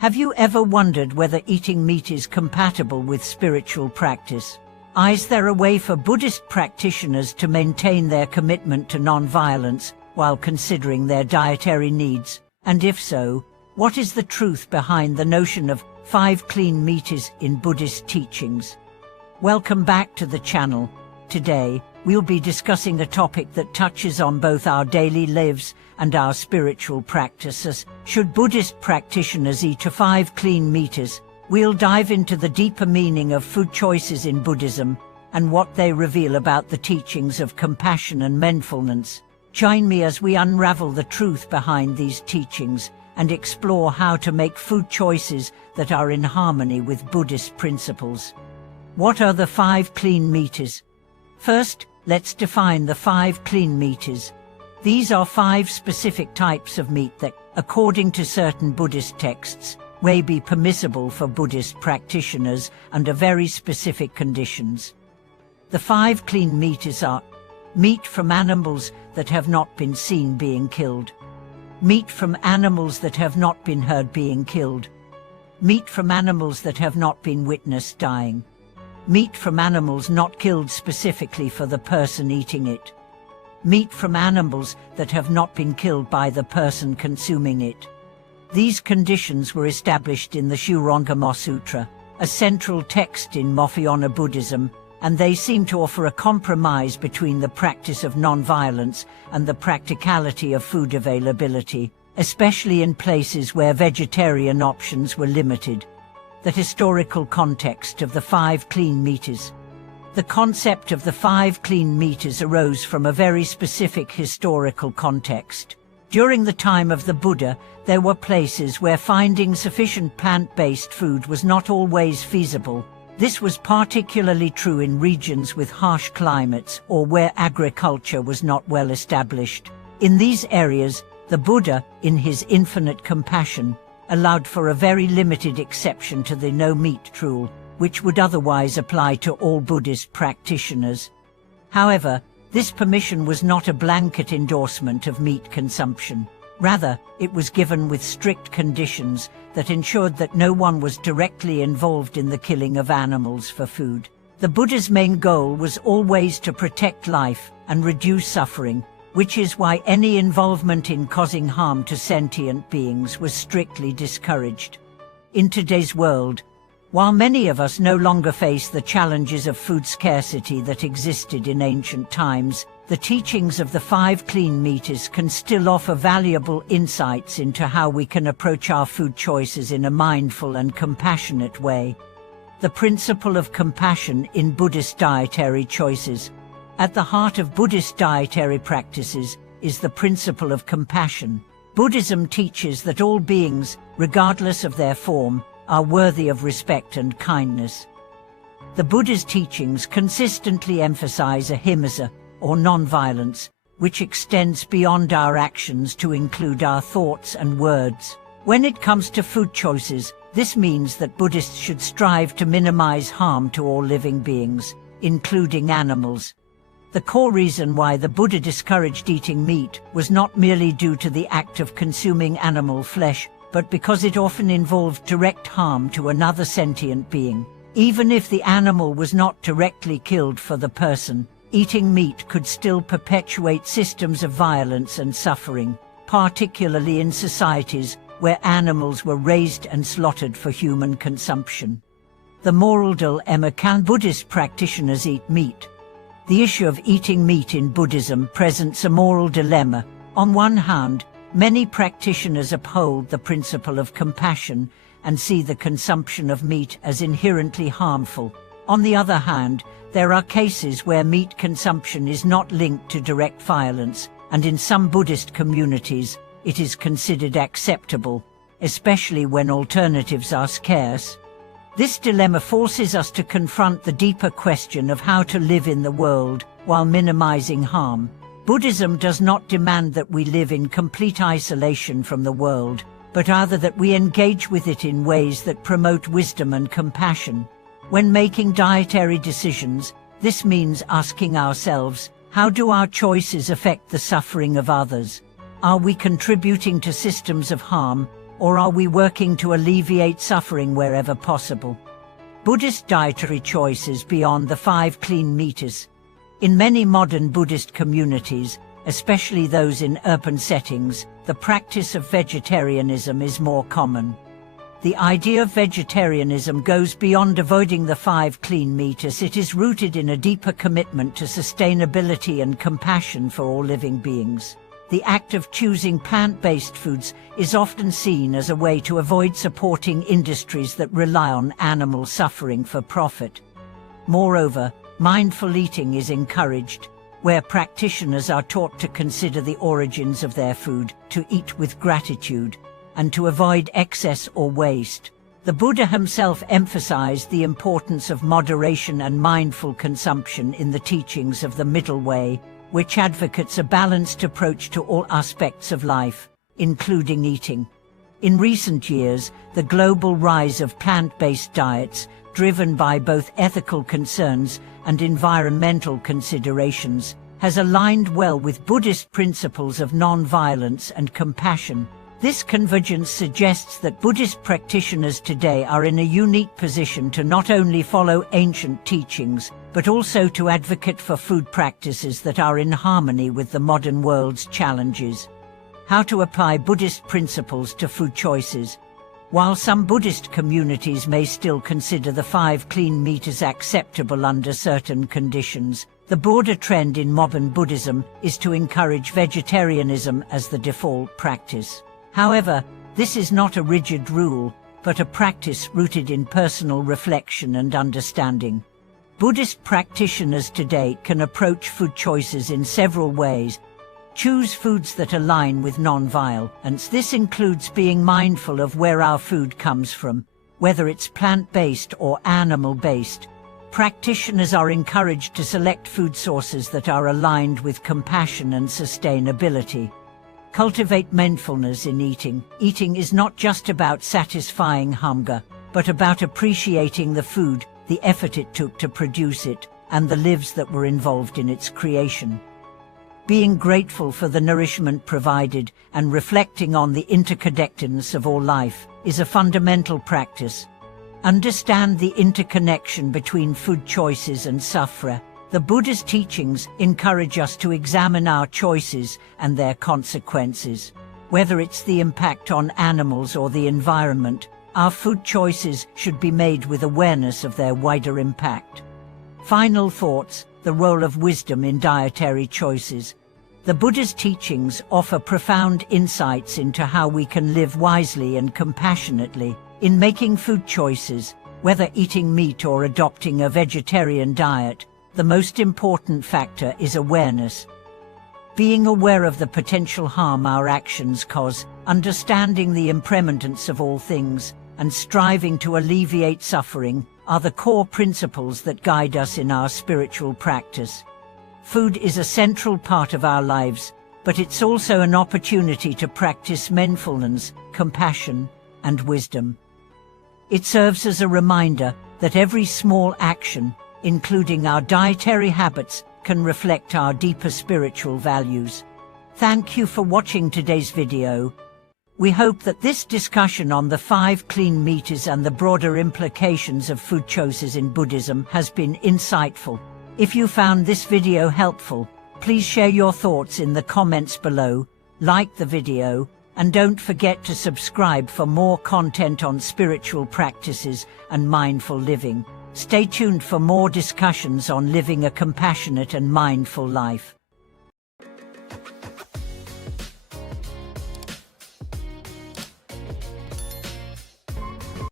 Have you ever wondered whether eating meat is compatible with spiritual practice? Is there a way for Buddhist practitioners to maintain their commitment to non-violence while considering their dietary needs? And if so, what is the truth behind the notion of 5 clean meats in Buddhist teachings? Welcome back to the channel. Today, we'll be discussing a topic that touches on both our daily lives and our spiritual practices. Should Buddhist practitioners eat 5 clean meats? We'll dive into the deeper meaning of food choices in Buddhism and what they reveal about the teachings of compassion and mindfulness. Join me as we unravel the truth behind these teachings and explore how to make food choices that are in harmony with Buddhist principles. What are the 5 clean meats? First, let's define the 5 clean meats. These are 5 specific types of meat that, according to certain Buddhist texts, may be permissible for Buddhist practitioners under very specific conditions. The 5 clean meats are: meat from animals that have not been seen being killed, meat from animals that have not been heard being killed, meat from animals that have not been witnessed dying, meat from animals not killed specifically for the person eating it, meat from animals that have not been killed by the person consuming it. These conditions were established in the Shurangama Sutra, a central text in Mahayana Buddhism, and they seem to offer a compromise between the practice of non-violence and the practicality of food availability, especially in places where vegetarian options were limited. The historical context of the 5 clean meats. The concept of the 5 clean meats arose from a very specific historical context. During the time of the Buddha, there were places where finding sufficient plant-based food was not always feasible. This was particularly true in regions with harsh climates or where agriculture was not well established. In these areas, the Buddha, in his infinite compassion, allowed for a very limited exception to the no-meat rule, which would otherwise apply to all Buddhist practitioners. However, this permission was not a blanket endorsement of meat consumption. Rather, it was given with strict conditions that ensured that no one was directly involved in the killing of animals for food. The Buddha's main goal was always to protect life and reduce suffering, which is why any involvement in causing harm to sentient beings was strictly discouraged. In today's world, while many of us no longer face the challenges of food scarcity that existed in ancient times, the teachings of the 5 clean meats can still offer valuable insights into how we can approach our food choices in a mindful and compassionate way. The principle of compassion in Buddhist dietary choices. At the heart of Buddhist dietary practices is the principle of compassion. Buddhism teaches that all beings, regardless of their form, are worthy of respect and kindness. The Buddha's teachings consistently emphasize ahimsa, or non-violence, which extends beyond our actions to include our thoughts and words. When it comes to food choices, this means that Buddhists should strive to minimize harm to all living beings, including animals. The core reason why the Buddha discouraged eating meat was not merely due to the act of consuming animal flesh, but because it often involved direct harm to another sentient being. Even if the animal was not directly killed for the person, eating meat could still perpetuate systems of violence and suffering, particularly in societies where animals were raised and slaughtered for human consumption. The moral dilemma: can Buddhist practitioners eat meat? The issue of eating meat in Buddhism presents a moral dilemma. On one hand, many practitioners uphold the principle of compassion and see the consumption of meat as inherently harmful. On the other hand, there are cases where meat consumption is not linked to direct violence, and in some Buddhist communities, it is considered acceptable, especially when alternatives are scarce. This dilemma forces us to confront the deeper question of how to live in the world while minimizing harm. Buddhism does not demand that we live in complete isolation from the world, but rather that we engage with it in ways that promote wisdom and compassion. When making dietary decisions, this means asking ourselves, how do our choices affect the suffering of others? Are we contributing to systems of harm, or are we working to alleviate suffering wherever possible? Buddhist dietary choices beyond the 5 clean meters. In many modern Buddhist communities, especially those in urban settings, the practice of vegetarianism is more common. The idea of vegetarianism goes beyond avoiding the 5 clean meters. It is rooted in a deeper commitment to sustainability and compassion for all living beings. The act of choosing plant-based foods is often seen as a way to avoid supporting industries that rely on animal suffering for profit. Moreover, mindful eating is encouraged, where practitioners are taught to consider the origins of their food, to eat with gratitude, and to avoid excess or waste. The Buddha himself emphasized the importance of moderation and mindful consumption in the teachings of the Middle Way, which advocates a balanced approach to all aspects of life, including eating. In recent years, the global rise of plant-based diets, driven by both ethical concerns and environmental considerations, has aligned well with Buddhist principles of non-violence and compassion. This convergence suggests that Buddhist practitioners today are in a unique position to not only follow ancient teachings, but also to advocate for food practices that are in harmony with the modern world's challenges. How to apply Buddhist principles to food choices. While some Buddhist communities may still consider the 5 clean meters acceptable under certain conditions, the broader trend in modern Buddhism is to encourage vegetarianism as the default practice. However, this is not a rigid rule, but a practice rooted in personal reflection and understanding. Buddhist practitioners today can approach food choices in several ways. Choose foods that align with non-violence. This includes being mindful of where our food comes from, whether it's plant-based or animal-based. Practitioners are encouraged to select food sources that are aligned with compassion and sustainability. Cultivate mindfulness in eating. Eating is not just about satisfying hunger, but about appreciating the food, the effort it took to produce it, and the lives that were involved in its creation. Being grateful for the nourishment provided and reflecting on the interconnectedness of all life is a fundamental practice. Understand the interconnection between food choices and suffering. The Buddha's teachings encourage us to examine our choices and their consequences. Whether it's the impact on animals or the environment, our food choices should be made with awareness of their wider impact. Final thoughts: the role of wisdom in dietary choices. The Buddha's teachings offer profound insights into how we can live wisely and compassionately. In making food choices, whether eating meat or adopting a vegetarian diet, the most important factor is awareness. Being aware of the potential harm our actions cause, understanding the impermanence of all things, and striving to alleviate suffering are the core principles that guide us in our spiritual practice. Food is a central part of our lives, but it's also an opportunity to practice mindfulness, compassion, and wisdom. It serves as a reminder that every small action, including our dietary habits, can reflect our deeper spiritual values. Thank you for watching today's video. We hope that this discussion on the 5 clean meters and the broader implications of food choices in Buddhism has been insightful. If you found this video helpful, please share your thoughts in the comments below, like the video, and don't forget to subscribe for more content on spiritual practices and mindful living. Stay tuned for more discussions on living a compassionate and mindful life.